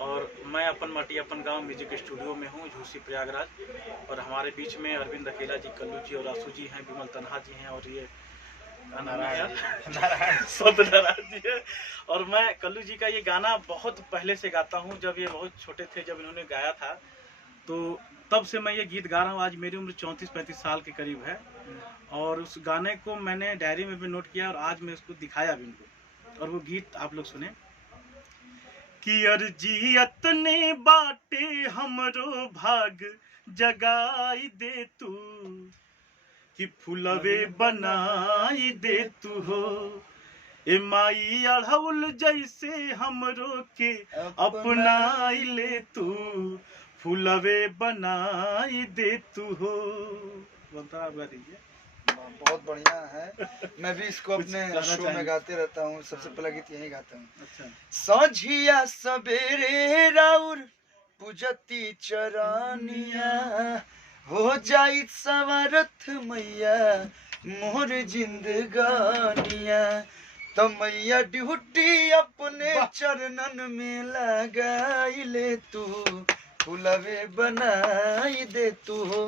और मैं अपन माटी अपन गांव म्यूजिक स्टूडियो में हूँ, झूसी प्रयागराज। और हमारे बीच में अरविंद अकेला जी, कल्लू जी और आसू जी हैं, विमल तन्हा जी हैं, और ये नारायण जी है। और मैं कल्लू जी का ये गाना बहुत पहले से गाता हूँ, जब ये बहुत छोटे थे, जब इन्होंने गाया था, तो तब से मैं ये गीत गा रहा हूँ। आज मेरी उम्र 34-35 साल के करीब है, और उस गाने को मैंने डायरी में भी नोट किया, और आज मैं उसको दिखाया भी इनको। और वो गीत आप लोग सुने कि अर्जियत ने बाटे हमरो भाग जगाई दे तू, कि फुलवे बनाई दे तू हो, ए माई अढ़ौल जैसे हमरो के अपनाई ले तू, फुलवे बनाई दे तू हो। बोलता आप गा दीजिए। बहुत बढ़िया है। मैं भी इसको अपने शो में गाते रहता हूँ। सबसे पहला गीत यही गाता हूँ। अच्छा। सझिया सबेरे राउर पूजती चरानिया, हो जाई सवारथ मैया मोर जिंदगानिया, तो मैया ड्यूटी अपने चरणन में लगाई ले तू, फुलवे बनाई दे तू हो।